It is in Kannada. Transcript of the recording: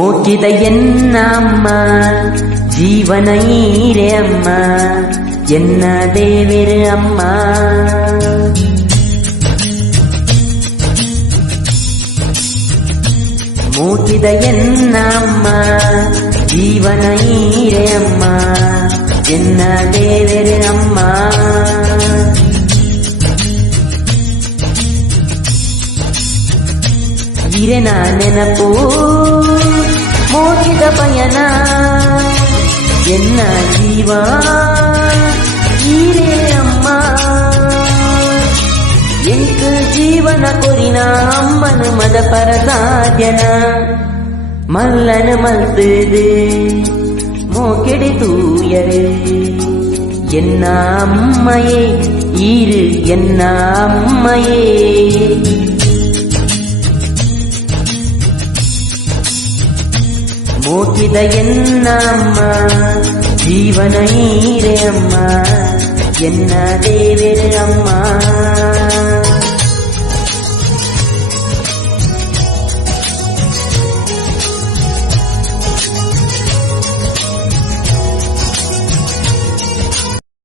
ಮೋಚಿದ ಎನ್ನ ಅಮ್ಮ ಜೀವನ ಈರೆ ಅಮ್ಮ ಎನ್ನ ದೇವಿರ ಅಮ್ಮ ಮೋಚಿದ ಎನ್ನ ಅಮ್ಮ ಜೀವನ ಈರೆ ಅಮ್ಮ ಎನ್ನ ದೇವಿರ ಅಮ್ಮ ಹಿರೆನ ನೆನಪು ಮೋಚಿದ ಪಯಣ ಎನ್ನ ಜೀವ ಹೀರೆ ಅಮ್ಮ ಎಂಕ ಜೀವನ ಕೊರಿನ ಅಮ್ಮನ ಮದ ಪರಸಾಧ್ಯನ ಮಲ್ಲನ ಮಲ್ತದು ಮೋಕೆಡೆ ತೂಯರು ಎನ್ನ ಅಮ್ಮಯೇ ಈರು ಎನ್ನ ಅಮ್ಮಯೇ ಮೋಚಿದ ಎನ್ನ ಅಮ್ಮ ಜೀವನ ಈರೆ ಅಮ್ಮ ಎನ್ನ ದೇವಿರ ಅಮ್ಮ